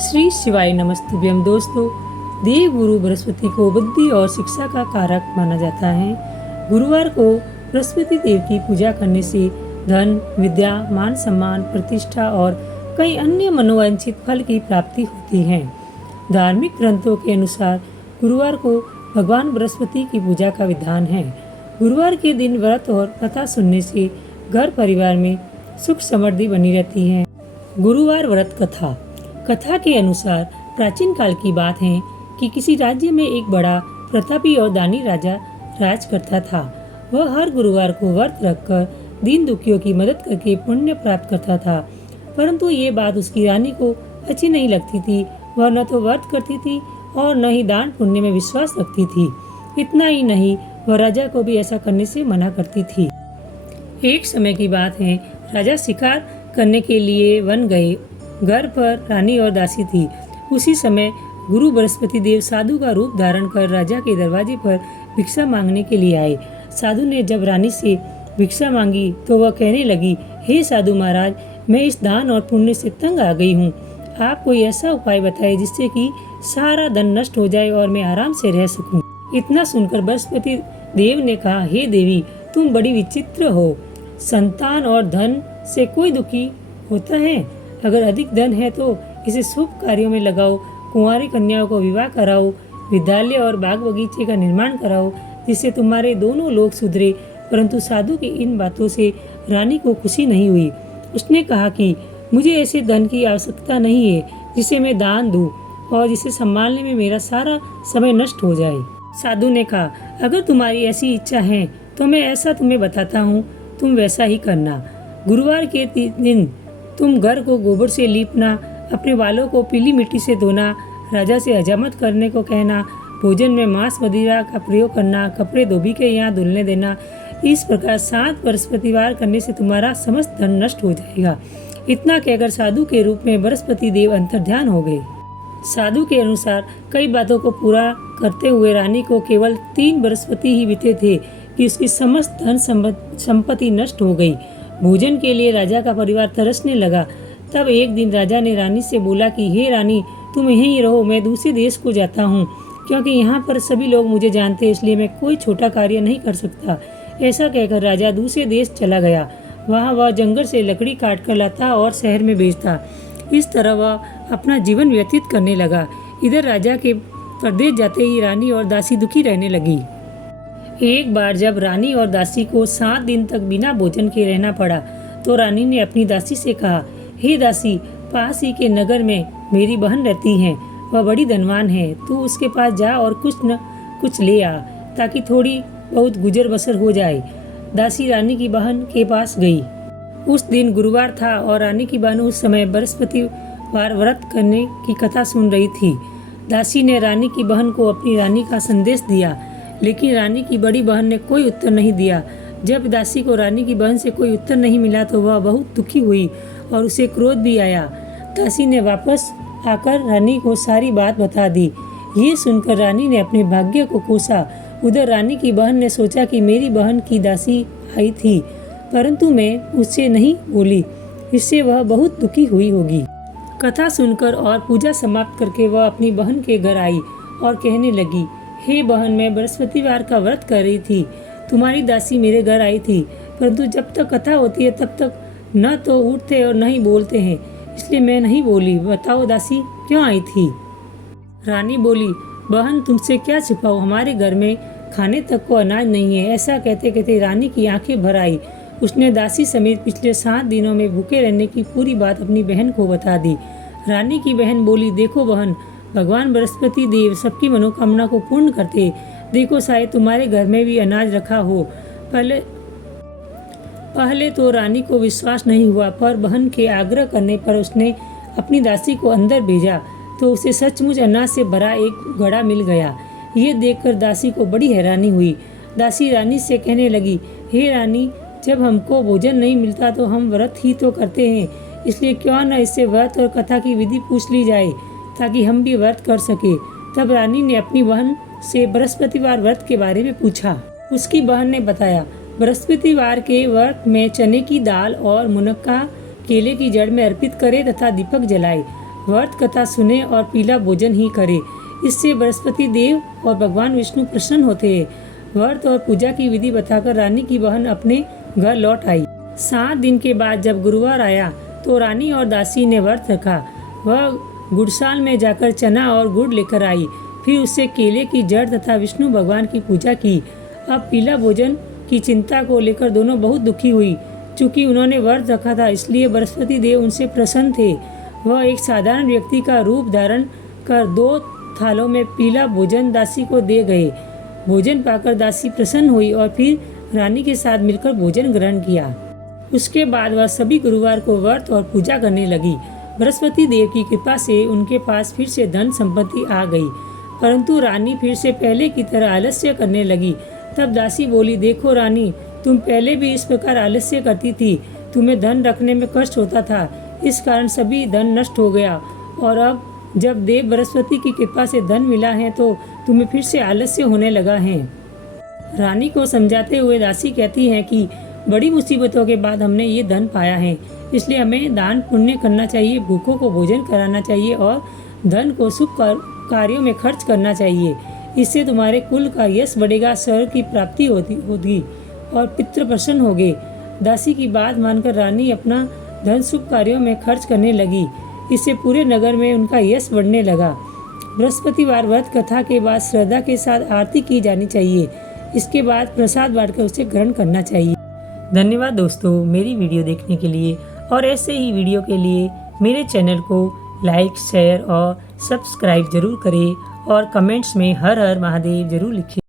श्री शिवाय नमस्तुभ्यम। दोस्तों, देव गुरु बृहस्पति को बुद्धि और शिक्षा का कारक माना जाता है। गुरुवार को बृहस्पति देव की पूजा करने से धन, विद्या, मान सम्मान, प्रतिष्ठा और कई अन्य मनोवांछित फल की प्राप्ति होती है। धार्मिक ग्रंथों के अनुसार गुरुवार को भगवान बृहस्पति की पूजा का विधान है। गुरुवार के दिन व्रत और कथा सुनने से घर परिवार में सुख समृद्धि बनी रहती है। गुरुवार व्रत कथा के अनुसार प्राचीन काल की बात है कि किसी राज्य में एक बड़ा प्रतापी और दानी राजा राज करता था। वह हर गुरुवार को व्रत रखकर दीन दुखियों की मदद करके पुण्य प्राप्त करता था। परंतु ये बात उसकी रानी को अच्छी नहीं लगती थी। वह न तो व्रत करती थी और न ही दान पुण्य में विश्वास रखती थी। इतना ही नहीं, वह राजा को भी ऐसा करने से मना करती थी। एक समय की बात है, राजा शिकार करने के लिए वन गए। घर पर रानी और दासी थी। उसी समय गुरु बृहस्पति देव साधु का रूप धारण कर राजा के दरवाजे पर भिक्षा मांगने के लिए आए। साधु ने जब रानी से भिक्षा मांगी तो वह कहने लगी, हे साधु महाराज, मैं इस दान और पुण्य से तंग आ गई हूँ। आप कोई ऐसा उपाय बताए जिससे कि सारा धन नष्ट हो जाए और मैं आराम से रह सकूं। इतना सुनकर बृहस्पति देव ने कहा, हे देवी, तुम बड़ी विचित्र हो। संतान और धन से कोई दुखी होता है? अगर अधिक धन है तो इसे शुभ कार्यों में लगाओ। कुंवारी कन्याओं को विवाह कराओ, विद्यालय और बाग बगीचे का निर्माण कराओ, जिससे तुम्हारे दोनों लोग सुधरे। परंतु साधु की इन बातों से रानी को खुशी नहीं हुई। उसने कहा कि मुझे ऐसे धन की आवश्यकता नहीं है जिसे मैं दान दूं और जिसे संभालने में मेरा सारा समय नष्ट हो जाए। साधु ने कहा, अगर तुम्हारी ऐसी इच्छा है तो मैं ऐसा तुम्हें बताता हूँ, तुम वैसा ही करना। गुरुवार के दिन तुम घर को गोबर से लीपना, अपने बालों को पीली मिट्टी से धोना, राजा से हजामत करने को कहना, भोजन में मांस मदिरा का प्रयोग करना, कपड़े धोबी के यहाँ धुलने देना। इस प्रकार 7 बृहस्पतिवार करने से तुम्हारा समस्त धन नष्ट हो जाएगा। इतना कहकर साधु के रूप में बृहस्पति देव अंतर्ध्यान हो गए। साधु के अनुसार कई बातों को पूरा करते हुए रानी को केवल 3 बृहस्पति ही बीते थे कि उसकी समस्त धन संपत्ति नष्ट हो गई। भोजन के लिए राजा का परिवार तरसने लगा। तब एक दिन राजा ने रानी से बोला कि हे रानी, तुम यहीं रहो, मैं दूसरे देश को जाता हूँ, क्योंकि यहाँ पर सभी लोग मुझे जानते हैं, इसलिए मैं कोई छोटा कार्य नहीं कर सकता। ऐसा कहकर राजा दूसरे देश चला गया। वहाँ वह जंगल से लकड़ी काट कर लाता और शहर में बेचता। इस तरह वह अपना जीवन व्यतीत करने लगा। इधर राजा के परदेश जाते ही रानी और दासी दुखी रहने लगी। एक बार जब रानी और दासी को 7 दिन तक बिना भोजन के रहना पड़ा तो रानी ने अपनी दासी से कहा, हे दासी, पास ही के नगर में मेरी बहन रहती है। वह बड़ी धनवान है। तू उसके पास जा और कुछ न कुछ ले आ, ताकि थोड़ी बहुत गुजर बसर हो जाए। दासी रानी की बहन के पास गई। उस दिन गुरुवार था और रानी की बहन उस समय बृहस्पतिवार व्रत करने की कथा सुन रही थी। दासी ने रानी की बहन को अपनी रानी का संदेश दिया, लेकिन रानी की बड़ी बहन ने कोई उत्तर नहीं दिया। जब दासी को रानी की बहन से कोई उत्तर नहीं मिला तो वह बहुत दुखी हुई और उसे क्रोध भी आया। दासी ने वापस आकर रानी को सारी बात बता दी। ये सुनकर रानी ने अपने भाग्य को कोसा। उधर रानी की बहन ने सोचा कि मेरी बहन की दासी आई थी, परंतु मैं उससे नहीं बोली, इससे वह बहुत दुखी हुई होगी। कथा सुनकर और पूजा समाप्त करके वह अपनी बहन के घर आई और कहने लगी, हे बहन, मैं बृहस्पतिवार का व्रत कर रही थी। तुम्हारी दासी मेरे घर आई थी, परंतु जब तक कथा होती है तब तक न तो उठते और न ही बोलते हैं, इसलिए मैं नहीं बोली। बताओ दासी क्यों आई थी? रानी बोली, बहन, तुमसे क्या छिपाऊं, हमारे घर में खाने तक को अनाज नहीं है। ऐसा कहते कहते रानी की आंखें भर आई। उसने दासी समेत पिछले 7 दिनों में भूखे रहने की पूरी बात अपनी बहन को बता दी। रानी की बहन बोली, देखो बहन, भगवान बृहस्पति देव सबकी मनोकामना को पूर्ण करते। देखो, शायद तुम्हारे घर में भी अनाज रखा हो। पहले तो रानी को विश्वास नहीं हुआ, पर बहन के आग्रह करने पर उसने अपनी दासी को अंदर भेजा तो उसे सचमुच अनाज से भरा एक घड़ा मिल गया। ये देखकर दासी को बड़ी हैरानी हुई। दासी रानी से कहने लगी, हे रानी, जब हमको भोजन नहीं मिलता तो हम व्रत ही तो करते हैं, इसलिए क्यों न इससे व्रत और कथा की विधि पूछ ली जाए ताकि हम भी व्रत कर सके। तब रानी ने अपनी बहन से बृहस्पतिवार व्रत के बारे में पूछा। उसकी बहन ने बताया, बृहस्पतिवार के व्रत में चने की दाल और मुनक्का केले की जड़ में अर्पित करे तथा दीपक जलाए। व्रत कथा सुने और पीला भोजन ही करे। इससे बृहस्पति देव और भगवान विष्णु प्रसन्न होते हैं। व्रत और पूजा की विधि बताकर रानी की बहन अपने घर लौट आई। 7 दिन के बाद जब गुरुवार आया तो रानी और दासी ने व्रत रखा। वह गुड़साल में जाकर चना और गुड़ लेकर आई। फिर उससे केले की जड़ तथा विष्णु भगवान की पूजा की। अब पीला भोजन की चिंता को लेकर दोनों बहुत दुखी हुई। चूंकि उन्होंने व्रत रखा था इसलिए बृहस्पति देव उनसे प्रसन्न थे। वह एक साधारण व्यक्ति का रूप धारण कर 2 थालों में पीला भोजन दासी को दे गए। भोजन पाकर दासी प्रसन्न हुई और फिर रानी के साथ मिलकर भोजन ग्रहण किया। उसके बाद वह सभी गुरुवार को व्रत और पूजा करने लगी। बृहस्पति देव की कृपा से उनके पास फिर से धन संपत्ति आ गई। परंतु रानी फिर से पहले की तरह आलस्य करने लगी। तब दासी बोली, देखो रानी, तुम पहले भी इस प्रकार आलस्य करती थी। तुम्हें धन रखने में कष्ट होता था, इस कारण सभी धन नष्ट हो गया। और अब जब देव बृहस्पति की कृपा से धन मिला है तो तुम्हें फिर से आलस्य होने लगा है। रानी को समझाते हुए दासी कहती है कि बड़ी मुसीबतों के बाद हमने ये धन पाया है, इसलिए हमें दान पुण्य करना चाहिए, भूखों को भोजन कराना चाहिए और धन को शुभ कार्यों में खर्च करना चाहिए। इससे तुम्हारे कुल का यश बढ़ेगा, स्वर्ग की प्राप्ति होगी और पितृ प्रसन्न होंगे। दासी की बात मानकर रानी अपना धन शुभ कार्यों में खर्च करने लगी। इससे पूरे नगर में उनका यश बढ़ने लगा। बृहस्पतिवार व्रत कथा के बाद श्रद्धा के साथ आरती की जानी चाहिए। इसके बाद प्रसाद बांटकर उसे ग्रहण करना चाहिए। धन्यवाद दोस्तों, मेरी वीडियो देखने के लिए। और ऐसे ही वीडियो के लिए मेरे चैनल को लाइक, शेयर और सब्सक्राइब जरूर करें और कमेंट्स में हर हर महादेव जरूर लिखें।